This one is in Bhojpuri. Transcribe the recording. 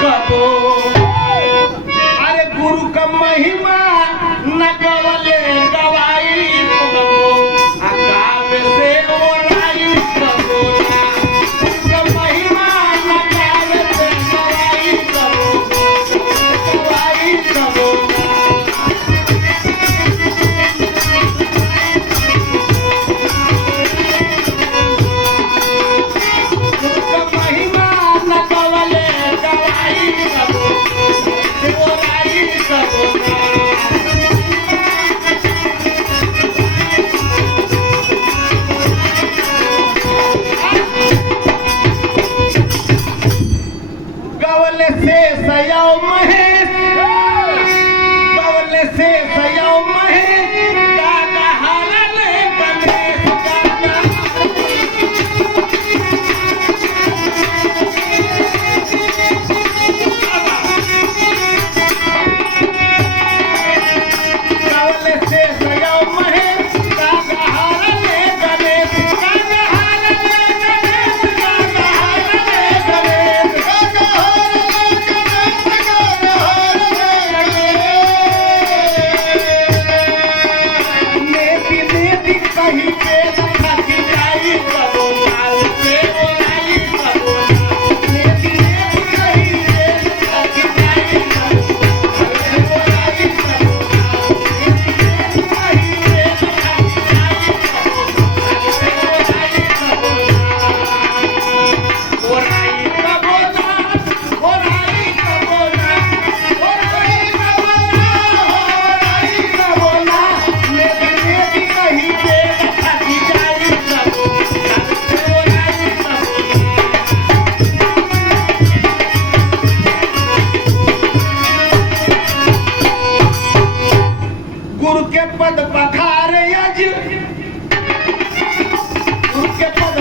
कबो। अरे गुरु का महिमा न गवले गवाई कबो, गावे से ओलाई कबो ना। गुरु का महिमा न गावे से गवाई कबो, गवाई कबो ना। गवले से सयाव महेश, गवले से सयाव महेश, गागा हारले गणेश गागा। गवले से सयाव महेश, गागा हारले गणेश, गागा हारले गणेश, गागा हारले गणेश, गागा नेति नेति कही के थकी जाई कबो, गाल से ओलाई कबो ना। नेति नेति कही के थकी जाई कबो, गाल से ओलाई कबो ना। नेति नेति कही के थकी जाई कबो, गाल से ओलाई कबो ना। ओलाई कबो ना, ओलाई कबो ना, ओलाई कबो ना, ओलाई कबो ना। नेति नेति कही के थकी जाई कबो, गाल से ओलाई कबो ना। गुरु के पद पखारे यज, गुरु के पद